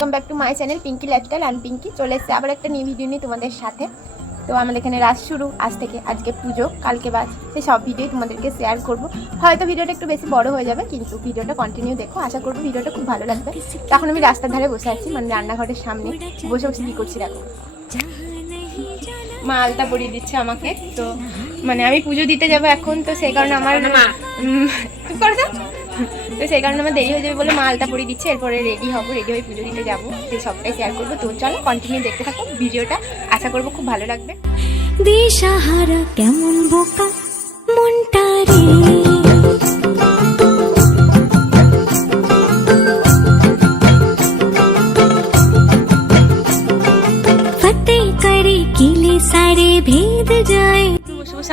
Welcome back to my channel Pinky lifestyle আমি পিঙ্কি চলে এসেছে আবার একটা নিউ ভিডিও নিয়ে তোমাদের সাথে। তো আমাদের এখানে রাত শুরু আজ থেকে আজকে পুজো কালকে বাজ সেই সব ভিডিওই তোমাদেরকে শেয়ার করব। হয়তো ভিডিওটা একটু বেশি বড় হয়ে যাবে কিন্তু ভিডিওটা কন্টিনিউ দেখো। আশা করব ভিডিওটা খুব ভালো লাগবে। তখন আমি রাস্তার ধারে বসে আছি মানে রান্নাঘরের সামনে। বসে বসে কী করছি দেখো। মা আলতা পরিয়ে দিচ্ছে আমাকে তো মানে আমি পুজো দিতে যাব এখন তো সেই কারণে আমার মা। তো। সেই কারণে আমার দেরি হয়ে যাবে বলে মা আলতা পরিয়ে দিচ্ছে। এরপরে রেডি হব রেডি হয়ে পুজো দিতে যাব। সেই সবটাই শেয়ার করব। তো চলো কন্টিনিউ দেখতে থাকো ভিডিওটা। আশা করব খুব ভালো লাগবে। দিশাহারা কেমন বোকা? মনটা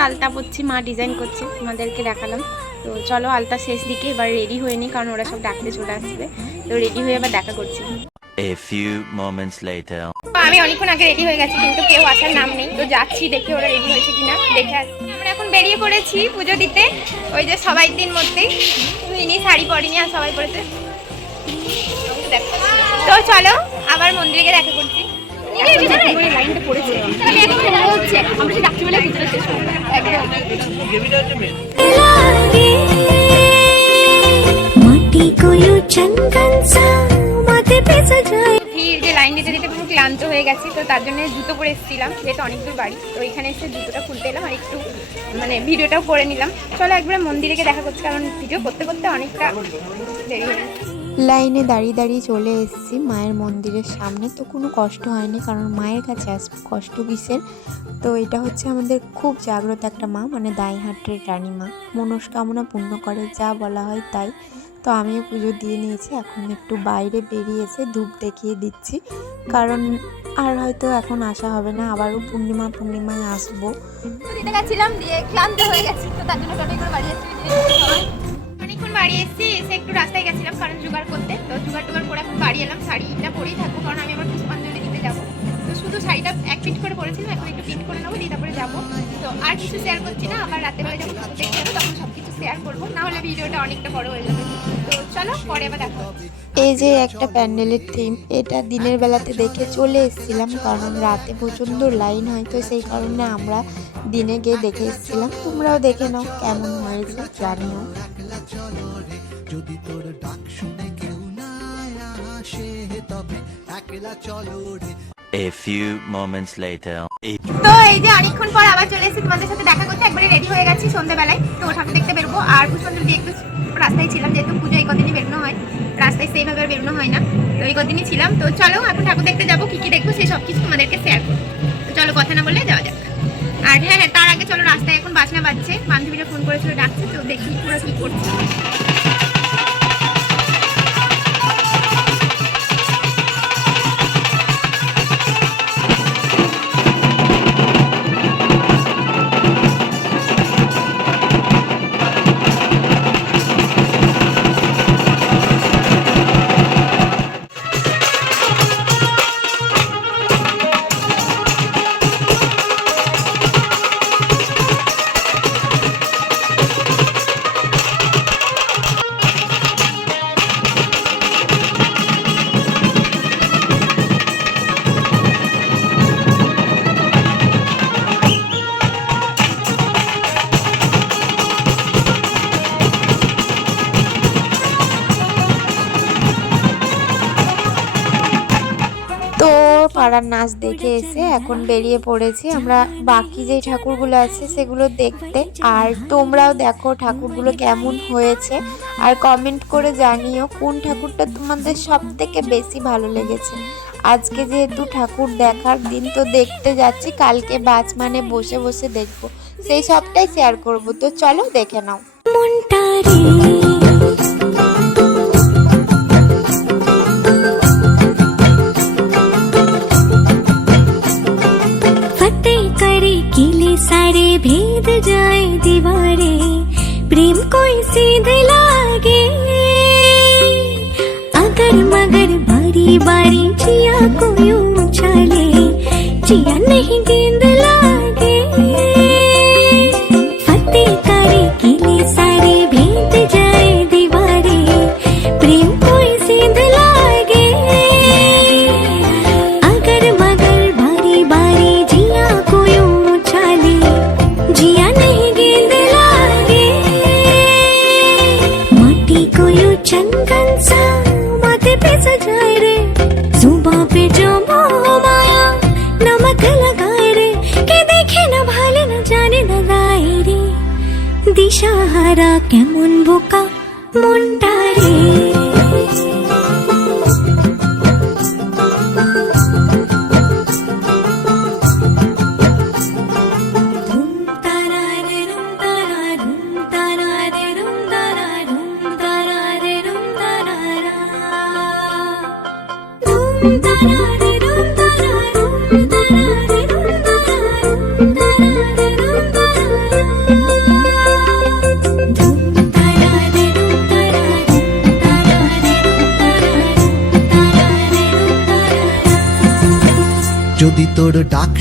আলতা পরছি মা ডিজাইন করছে তোমাদেরকে দেখালাম। তো চলো আলতা শেষ দিকে এবার রেডি হয়ে নিই কারণ ওরা সব ডাকতে চলে আসবে। তো রেডি হয়ে এবার দেখা করছি। A few moments later. আমি অনেকক্ষণ আগে রেডি হয়ে গেছি কিন্তু কেউ আসার নাম নেই। তো যাচ্ছি দেখি ওরা রেডি হয়েছে কিনা দেখে আসছি আমরা এখন বেরিয়ে পড়েছি পুজো দিতে ওই যে সবাই দিন মধ্যেই ইনি শাড়ি পরেনি আর সবাই পরেছে। তো চলো আবার মন্দিরে গিয়ে দেখা করছি। যে লাইন দিতে দিতে পুরো ক্লান্ত হয়ে গেছি, তো তার জন্য জুতো পরে এসেছিলাম, যেহেতু অনেক দূর বাড়ি, তো এখানে এসে জুতোটা খুলতে এলাম আর একটু মানে ভিডিওটাও করে নিলাম। চলো একবার মন্দিরে দেখা করছি, কারণ ভিডিও করতে করতে অনেকটা দেরি হয়ে লাইনে দাঁড়িয়ে দাঁড়িয়ে চলে এসেছি মায়ের মন্দিরের সামনে। তো কোনো কষ্ট হয়নি, কারণ মায়ের কাছে আসব কষ্ট কিসের? তো এটা হচ্ছে আমাদের খুব জাগ্রত একটা মা মানে দাইহাটের রানী মা মনস্কামনা পূর্ণ করে, যা বলা হয় তাই। তো আমিও পুজো দিয়ে নিয়েছি, এখন একটু বাইরে বেরিয়ে এসে ধূপ দেখিয়ে দিচ্ছি। কারণ আর হয়তো এখন আসা হবে না, আবারও পূর্ণিমা, পূর্ণিমায় আসব। দিতে গেছিলাম, দিয়ে ক্লান্ত হয়ে গেছি, তো তার জন্য বাড়ি এসেছি, এসে একটু রাস্তায় গেছিলাম কারণ জোগাড় করতে। তো জোগাড় টোগাড় করে এখন বাড়ি এলাম, শাড়িটা পরেই থাকব কারণ আমি আমার পুষ্পাঞ্জলি দিতে যাব। তো শুধু শাড়িটা এক পিট করে পরেছিলাম, এখন একটু পিট করে নেব, দিয়ে তারপরে যাব। তো আর কিছু শেয়ার করছি না, আবার রাতেবেলা যাব ঠাকুর দেখতে যাব তখন সব কিছু শেয়ার করব না ভিডিওটা অনেকটা বড় হয়ে যাবে। তো চলো পরে আবার দেখা এই যে একটা প্যান্ডেলের থিম এটা দিনের বেলাতে দেখে চলে এসেছিলাম কারণ রাতে প্রচণ্ড লাইন হয় তো সেই কারণে আমরা দিনে গিয়ে দেখে এসেছিলাম। তোমরাও দেখে নাও কেমন হয়েছে জানিও। যদি তোর ডাক শুনে কেউ না আসে তবে একলা চলো রে। A few moments later. তো এই যে অনেকক্ষণ পর আবার চলে এসেছি, তোমাদের সাথে দেখা করতে। একবারে রেডি হয়ে গেছি সন্ধ্যেবেলায় তো ঠাকুর দেখতে বেরোবো। আর পুষ্পাঞ্জলি দিয়ে একটু রাস্তায় ছিলাম, যেহেতু পুজো এই কদিনই বেরোনো হয়। রাস্তায় সেইভাবে আর বেরোনো হয় না। তো এই কদিনই ছিলাম। তো চলো, এখন ঠাকুর দেখতে যাব, কি কি দেখব, সেই সব কিছু তোমাদেরকে শেয়ার করব। তো চলো, কথা না বললে যাওয়া যাক। আর হ্যাঁ হ্যাঁ তার আগে চলো, রাস্তায় এখন বাসনা বাজছে। বান্ধবীরা ফোন করেছিল, ডাকছে, তো দেখি পুরো কি করছে। নাচ দেখে এসে এখন বেরিয়ে পড়েছি। আমরা বাকি যেই ঠাকুরগুলো আছে সেগুলো দেখতে। আর তোমরাও দেখো ঠাকুরগুলো কেমন হয়েছে। আর কমেন্ট করে জানিও কোন ঠাকুরটা তোমাদের সব থেকে বেশি ভালো লেগেছে। আজকে যেহেতু ঠাকুর দেখার দিন তো দেখতে যাচ্ছি। কালকে বাজ মানে বসে বসে দেখব। সেই সবটাই শেয়ার করব। তো চলো দেখে নাও। মনটা भेद जाए दीवारे, प्रेम कोई सीध लागे अगर मगर बारी बारी, जिया को यूँ जिया नहीं गेंद দিশাহারা কেমন বোকা? মনটা রে।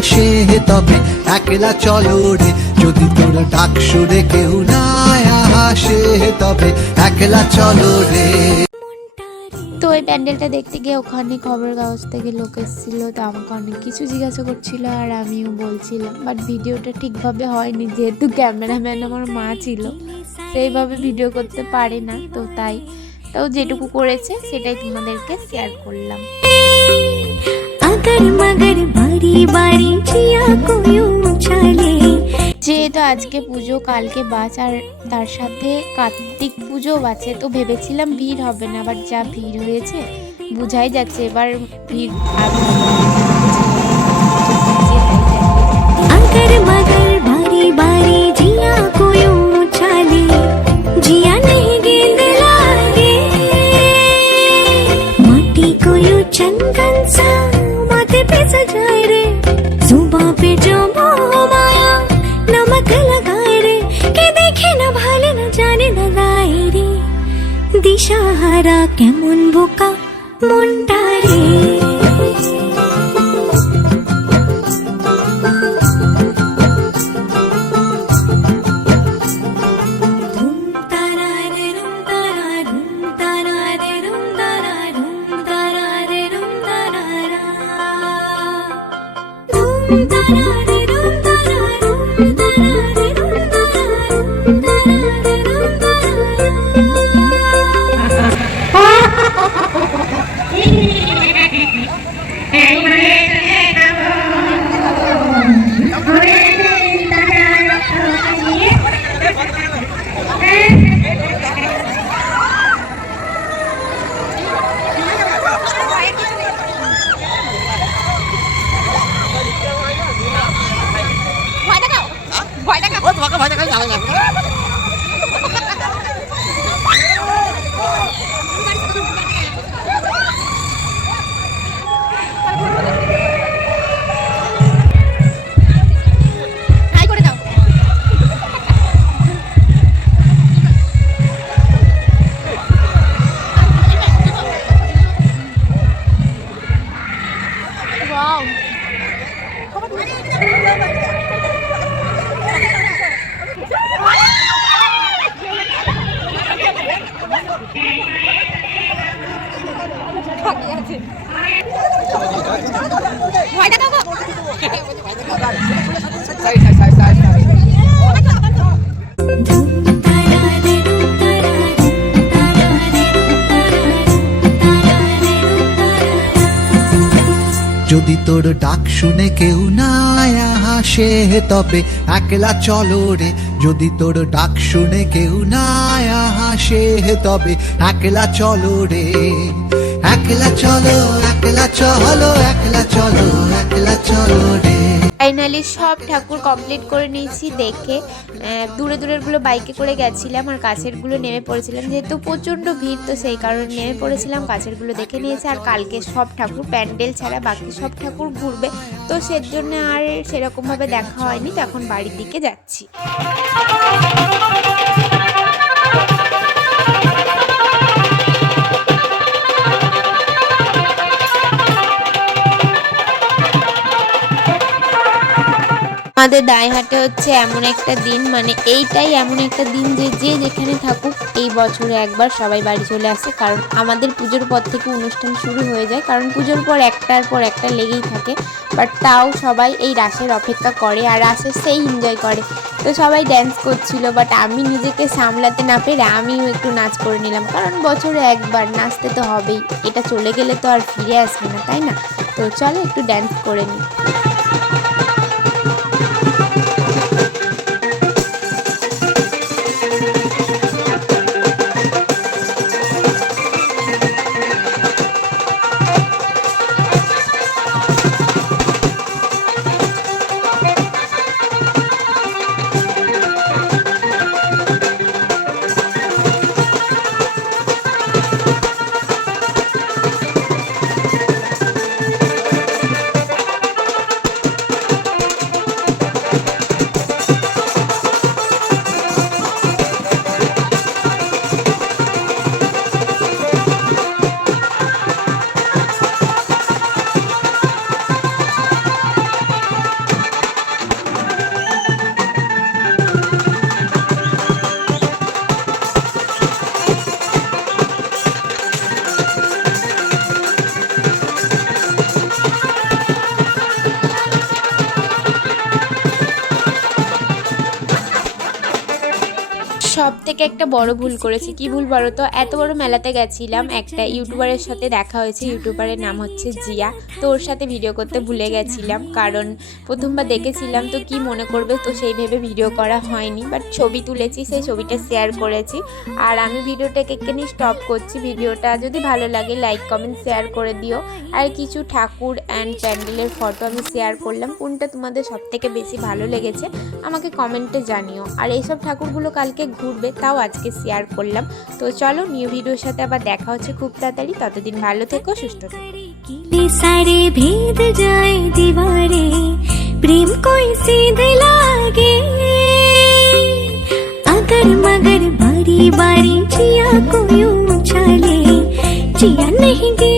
আসে তবে একলা চলো রে। যদি তোর ডাক শুনে কেউ না আসে তবে একলা চলো রে। তো ওই প্যান্ডেলটা দেখতে গিয়ে ওখানে খবরের কাগজ থেকে লোক এসেছিল, তো আমাকে অনেক কিছু জিজ্ঞাসা করছিল আর আমিও বলছিলাম। বাট ভিডিওটা ঠিকভাবে হয়নি, যেহেতু ক্যামেরাম্যান আমার মা ছিল সেইভাবে ভিডিও করতে পারে না, তো তাই। তাও যেটুকু করেছে সেটাই তোমাদেরকে শেয়ার করলাম। মগর মগর বাড়ি বাড়ি যেহেতু আজকে পুজো কালকে বাস আর তার সাথে কার্তিক পুজো বাঁচে তো ভেবেছিলাম ভিড় হবে না বাট যা ভিড় হয়েছে বুঝাই যাচ্ছে এবার ভিড় মগর বাড়ি বাড়ি জিয়া जुबा पे जो मोह माया नमक लगाए रे के देखे न भाले न जाने न गाए रे দিশাহারা কেমন বোকা মনটা 快点快点快点 যদি তোর ডাক শুনে কেউ না হাসে, তবে একলা চলো রে। যদি তোর ডাক শুনে কেউ না হাসে, তবে একলা চলো রে। ফাইনালি সব ঠাকুর কমপ্লিট করে নিয়েছি দেখে। দূরে দূরেরগুলো বাইকে করে গেছিলাম আর কাছেরগুলো নেমে পড়েছিলাম। যেহেতু প্রচণ্ড ভিড়, তো সেই কারণে নেমে পড়েছিলাম, কাছেরগুলো দেখে নিয়েছি। আর কালকে সব ঠাকুর, প্যান্ডেল ছাড়া বাকি সব ঠাকুর ঘুরবে। তো সের জন্য আর সেরকমভাবে দেখা হয়নি, তো এখন বাড়ির দিকে যাচ্ছি। আমাদের দায়হাটে হচ্ছে এমন একটা দিন মানে এইটাই এমন একটা দিন যে যে যেখানে থাকুক, এই বছরে একবার সবাই বাড়ি চলে আসে। কারণ আমাদের পুজোর পর থেকে অনুষ্ঠান শুরু হয়ে যায়। কারণ পুজোর পর একটার পর একটা লেগেই থাকে। বাট তাও সবাই এই রাসের অপেক্ষা করে আর রাসের সেই এনজয় করে। তো সবাই ড্যান্স করছিল বাট আমি নিজেকে সামলাতে না পেরে আমিও একটু নাচ করে নিলাম। কারণ বছরে একবার নাচতে তো হবেই। এটা চলে গেলে তো আর ফিরে আসবে না, তাই না? তো চলো একটু ড্যান্স করে নিই সব থেকে একটা বড় ভুল করেছি। কি ভুল বলো তো? এত বড় মেলাতে গেছিলাম একটা ইউটিউবারের সাথে দেখা হয়েছে। ইউটিউবারের নাম হচ্ছে জিয়া। তো ওর সাথে ভিডিও করতে ভুলে গেছিলাম। কারণ প্রথমবার দেখেছিলাম তো কি মনে করবে? তো সেই ভেবে ভিডিও করা হয়নি। বাট ছবি তুলেছি, সেই ছবিটা শেয়ার করেছি। আর আমি ভিডিওটাকে এখানে স্টপ করছি। ভিডিওটা যদি ভালো লাগে লাইক কমেন্ট শেয়ার করে দিও। আর কিছু ঠাকুর অ্যান্ড প্যান্ডেলের ফটো আমি শেয়ার করলাম। কোনটা তোমাদের সব থেকে বেশি ভালো লেগেছে, আমাকে কমেন্টে জানিও। আর এইসব ঠাকুরগুলো কালকে ঘুরবে তাও আজকে শেয়ার করলাম তো চলো নিউ ভিডিওর সাথে আবার দেখা হচ্ছে খুব তাড়াতাড়ি ততদিন ভালো থেকো সুস্থ থেকো किले सारे भेद जाए दीवारे प्रेम कोई सीधे लागे अगर मगर बारी बारी जिया को यूं उछाले जिया नहीं गेंद